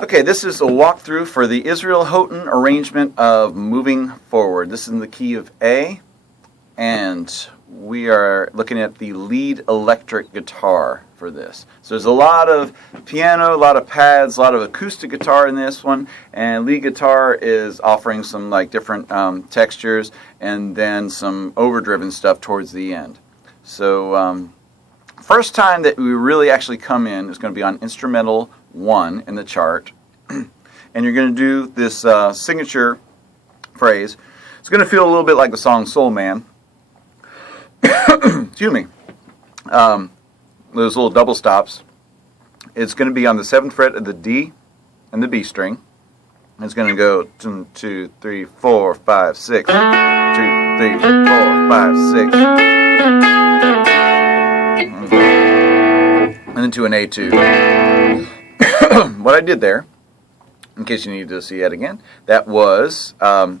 Okay, this is a walkthrough for the Israel Houghton arrangement of Moving Forward. This is in the key of A, and we are looking at the lead electric guitar for this. So there's a lot of piano, a lot of pads, a lot of acoustic guitar in this one, and lead guitar is offering some like different textures and then some overdriven stuff towards the end. So first time that we really actually come in is going to be on instrumental 1 in the chart, and you're going to do this signature phrase. It's going to feel a little bit like the song Soul Man. Excuse me. Those little double stops. It's going to be on the 7th fret of the D and the B string. It's going to go 1, 2, 3, 4, 5, 6. 2, 3, 4, 5, 6. And then to an A2. What I did there, in case you need to see it again, that was 7th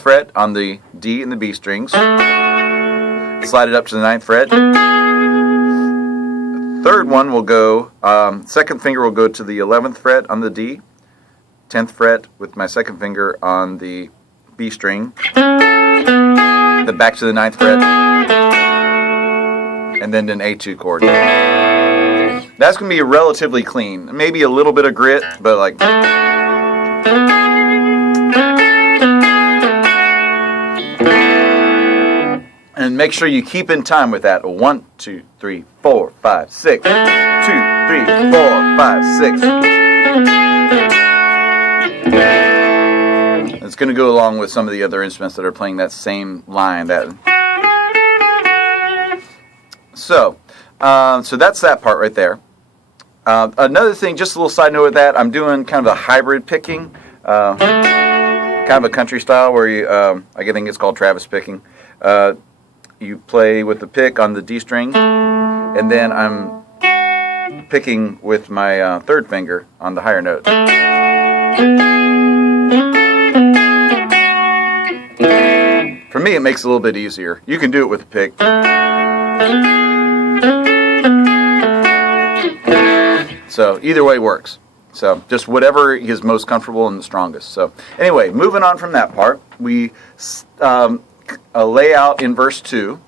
fret on the D and the B strings. Slide it up to the 9th fret. Third one will go, second finger will go to the 11th fret on the D, 10th fret with my second finger on the B string, then back to the 9th fret, and then an A2 chord. That's going to be relatively clean. Maybe a little bit of grit, but like... And make sure you keep in time with that. 1, 2, 3, 4, 5, 6. 2, 3, 4, 5, 6. It's going to go along with some of the other instruments that are playing that same line. So that's that part right there. Another thing, just a little side note with that, I'm doing kind of a hybrid picking, kind of a country style where you, I think it's called Travis picking. You play with the pick on the D string, and then I'm picking with my third finger on the higher note. For me, it makes it a little bit easier. You can do it with a pick. So either way works. So just whatever is most comfortable and the strongest. So anyway, moving on from that part, we lay out in verse 2,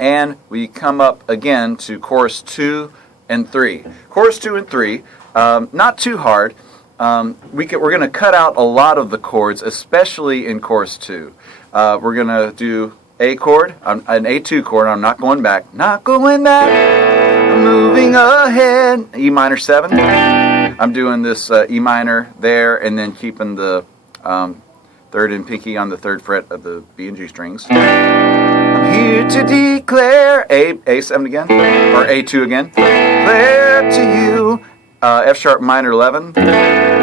and we come up again to chorus 2 and 3. Chorus 2 and 3, not too hard. We're going to cut out a lot of the chords, especially in chorus 2. We're going to do A chord, an A2 chord. I'm not going back. Not going back. I'm moving ahead. E minor 7. I'm doing this E minor there, and then keeping the third and pinky on the 3rd fret of the B and G strings. I'm here to declare A7 again, or A2 again. Declare to you. F sharp minor 11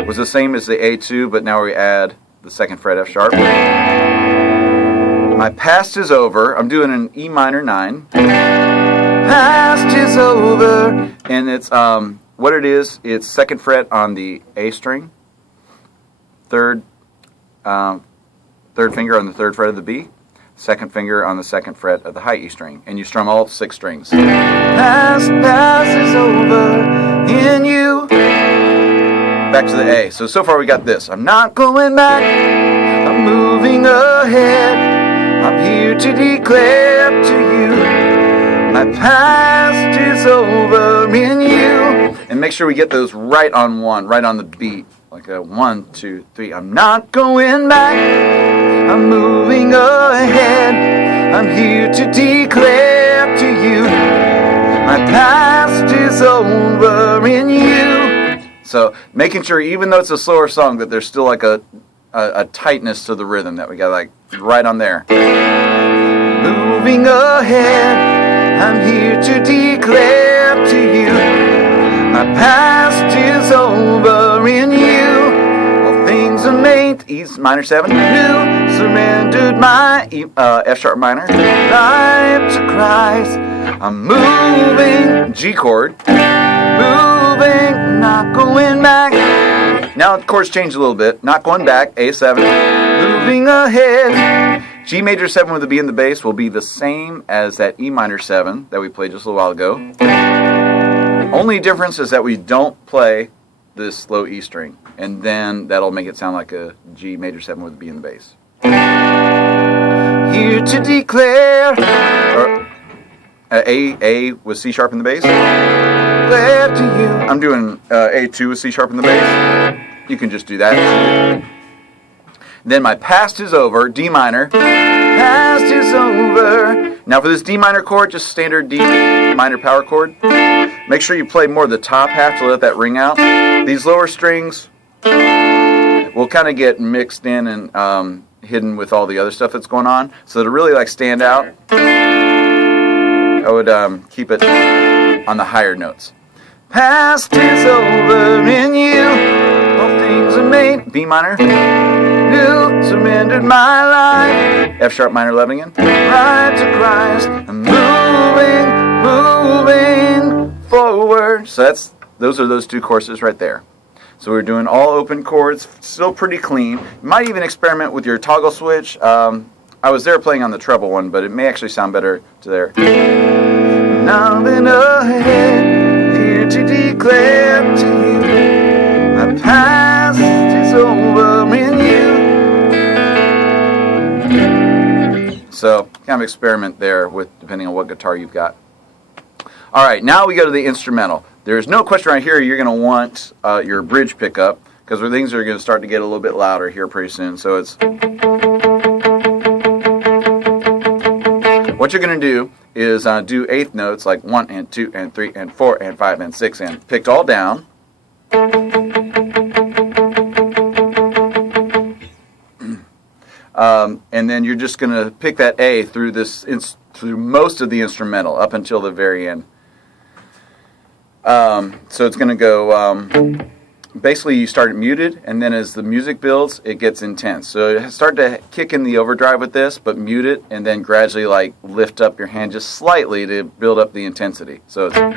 was the same as the A2, but now we add the 2nd fret F sharp. My past is over. I'm doing an E minor 9. Past is over, and it's what it is. It's 2nd fret on the A string, third finger on the 3rd fret of the B, 2nd finger on the 2nd fret of the high E string, and you strum all 6 strings. Past is over in you. Back to the A. So far we got this. I'm not going back. I'm moving ahead. I'm here to declare to you, my past is over in you. And make sure we get those right on one, right on the beat. Like a 1, 2, 3. I'm not going back. I'm moving ahead. I'm here to declare to you, my past is over in you. So making sure, even though it's a slower song, that there's still like a tightness to the rhythm that we got like right on there. Moving ahead, I'm here to declare to you, my past is over in you. All things are made, E minor 7, new, surrendered my F sharp minor, life to Christ. I'm moving, G chord, moving, not going back. Now the chords change a little bit. Not going back, A7, moving ahead. G major 7 with the B in the bass will be the same as that E minor 7 that we played just a little while ago. Only difference is that we don't play this low E string, and then that'll make it sound like a G major 7 with a B in the bass. Here to declare, or A with C sharp in the bass. Glad to you. I'm doing A2 with C sharp in the bass. You can just do that. Then my past is over, D minor. Past is over. Now for this D minor chord, just standard D minor power chord. Make sure you play more of the top half to let that ring out. These lower strings will kind of get mixed in and hidden with all the other stuff that's going on. So to really like stand out, I would keep it on the higher notes. Past is over in you, all things are made. B minor. You surrendered my life. F sharp minor 11 again. Right to Christ. I'm moving forward. So those are those two courses right there. So we're doing all open chords, still pretty clean. You might even experiment with your toggle switch. I was there playing on the treble one, but it may actually sound better to there. Now been ahead, here to declare to you, my past is over in you. So kind of experiment there with depending on what guitar you've got. All right, now we go to the instrumental. There's no question right here you're going to want your bridge pickup because things are going to start to get a little bit louder here pretty soon. So it's what you're going to do is do eighth notes like 1 and 2 and 3 and 4 and 5 and 6 and picked all down. And then you're just going to pick that A through through most of the instrumental up until the very end. So it's going to go, basically you start it muted, and then as the music builds, it gets intense. So start to kick in the overdrive with this, but mute it, and then gradually like lift up your hand just slightly to build up the intensity. So it's dun,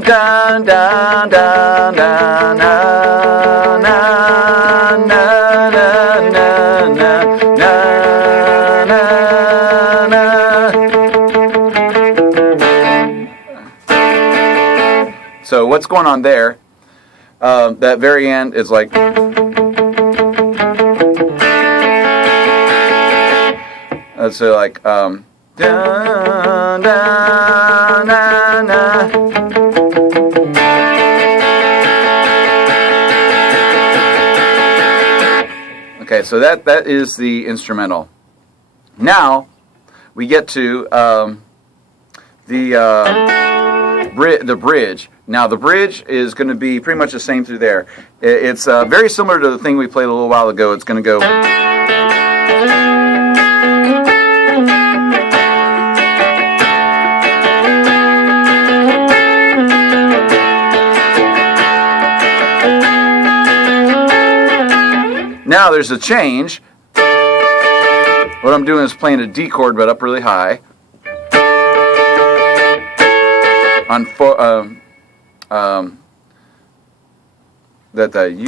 dun, dun, dun, dun, dun, na, na, na, na, na, na, na, na. So what's going on there, that very end is like, so like, dun, dun, na, na. Okay, so that is the instrumental. Now we get to the bridge. Now the bridge is going to be pretty much the same through there. It's very similar to the thing we played a little while ago. It's going to go. Now there's a change. What I'm doing is playing a D chord but up really high. On that you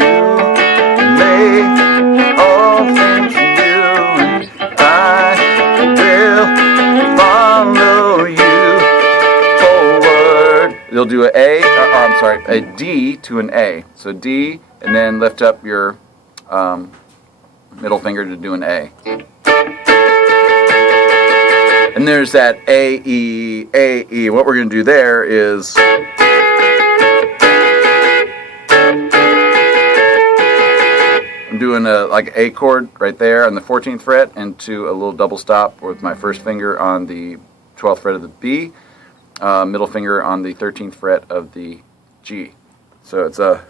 lay all things new, I will follow you forward. You'll do a D to an A. So D, and then lift up your middle finger to do an A. And there's that A, E, A, E. What we're going to do there is I'm doing a like A chord right there on the 14th fret and to a little double stop with my first finger on the 12th fret of the B, middle finger on the 13th fret of the G. So it's a.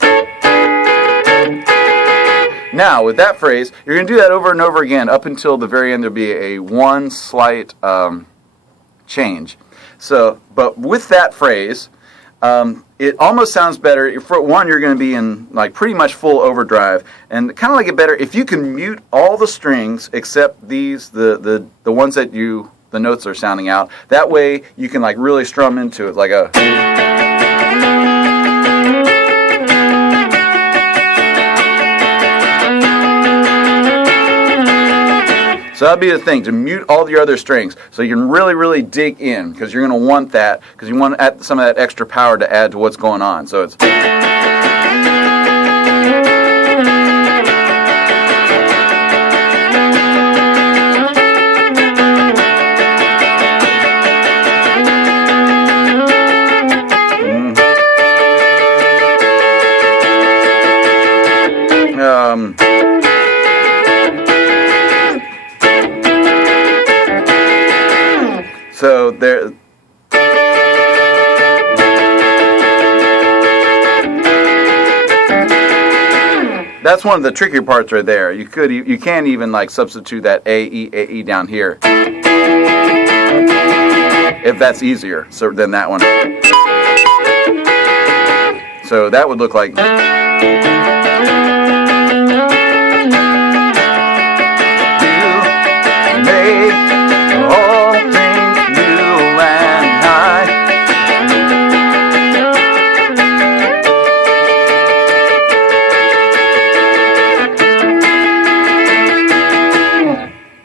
Now, with that phrase, you're going to do that over and over again up until the very end. There'll be a one slight change. So, but with that phrase, it almost sounds better. For one, you're going to be in like pretty much full overdrive, and kind of like it better if you can mute all the strings except these, the ones that the notes are sounding out. That way, you can like really strum into it like a. So that'd be the thing, to mute all your other strings so you can really, really dig in, because you're going to want that, because you want to add some of that extra power to add to what's going on. So it's... So there. That's one of the trickier parts right there. You can even like substitute that A E down here if that's easier. So than that one. So that would look like.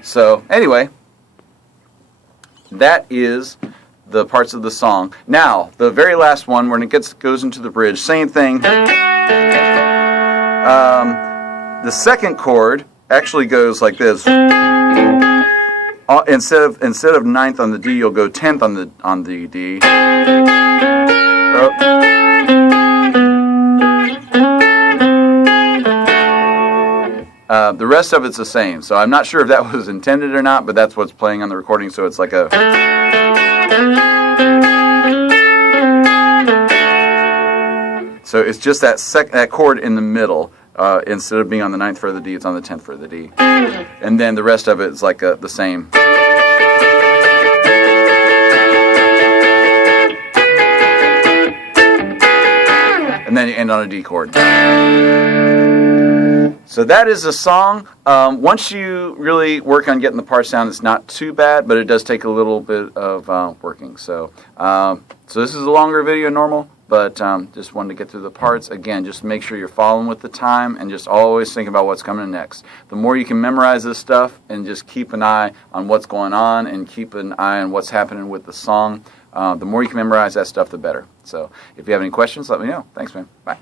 So anyway, that is the parts of the song. Now, the very last one, when it goes into the bridge, same thing. The second chord actually goes like this. Instead of ninth on the D, you'll go 10th on the D. The rest of it's the same, so I'm not sure if that was intended or not, but that's what's playing on the recording, so it's like a... So it's just that chord in the middle. Instead of being on the 9th fret of the D, it's on the 10th fret of the D. And then the rest of it is like the same. And then you end on a D chord. So that is a song. Once you really work on getting the parts down, it's not too bad, but it does take a little bit of working. So this is a longer video than normal, but just wanted to get through the parts. Again, just make sure you're following with the time and just always think about what's coming next. The more you can memorize this stuff and just keep an eye on what's going on and keep an eye on what's happening with the song, the more you can memorize that stuff, the better. So if you have any questions, let me know. Thanks, man. Bye.